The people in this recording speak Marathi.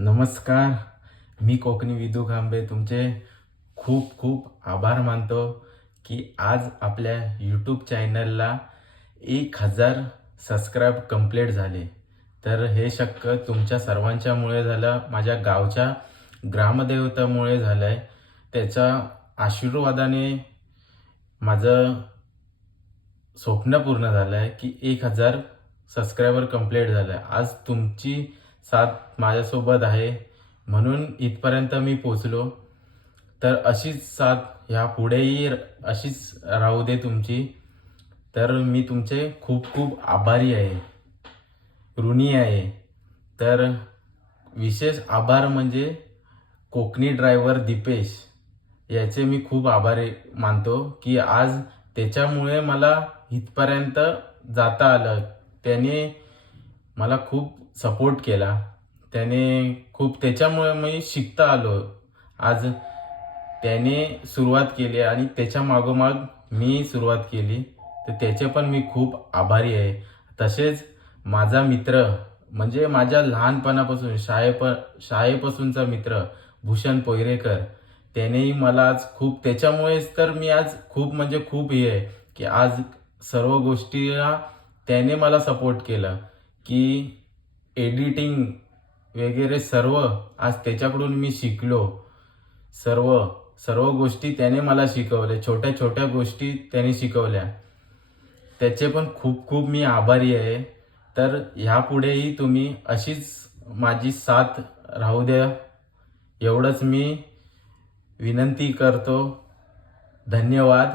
नमस्कार. मी कोकणी विदू खांबे. तुमचे खूप खूप आभार मानतो की आज आपल्या यूट्यूब चॅनलला एक हजार सबस्क्राईब कंप्लीट झाले. तर हे शक्य तुमच्या सर्वांच्यामुळे झालं. माझ्या गावच्या ग्रामदेवतामुळे झालं आहे त्याच्या आशीर्वादाने माझं स्वप्न पूर्ण झालं आहे की एक हजार सबस्क्रायबर कंप्लीट झालं. आहे आज तुमची साथ माझ्यासोबत आहे. म्हणून इथपर्यंत मी पोचलो तर अशीच साथ ह्या पुढेही अशीच राहू दे तुमची. तर मी तुमचे खूप खूप आभारी आहे. ऋणी आहे. तर विशेष आभार म्हणजे कोकणी ड्रायव्हर दीपेश याचे मी खूप आभारी मानतो की आज त्याच्यामुळे मला इथपर्यंत जाता आलं. त्याने मला खूप सपोर्ट केला. त्याने खूप त्याच्यामुळे मी शिकता आलो. आज त्याने सुरुवात केली आणि त्याच्या मागोमाग मी सुरुवात केली. तर त्याचे पण मी खूप आभारी आहे. तसेच माझा मित्र म्हणजे माझ्या लहानपणापासून शाळेप शाळेपासूनचा मित्र भूषण पोयरेकर त्यानेही मला आज खूप त्याच्यामुळेच तर मी आज खूप म्हणजे खूप हे आहे की आज सर्व गोष्टीला त्याने मला सपोर्ट केला. की एडिटिंग वगैरे सर्व आज त्याच्याकडून मी शिकलो. सर्व सर्व गोष्टी त्याने मला शिकवल्या. छोट्या छोट्या गोष्टी त्याने शिकवल्या. त्याचे पण खूप खूप मी आभारी आहे. तर ह्यापुढेही तुम्ही अशीच माझी साथ राहू द्या. एवढंच मी विनंती करतो. धन्यवाद.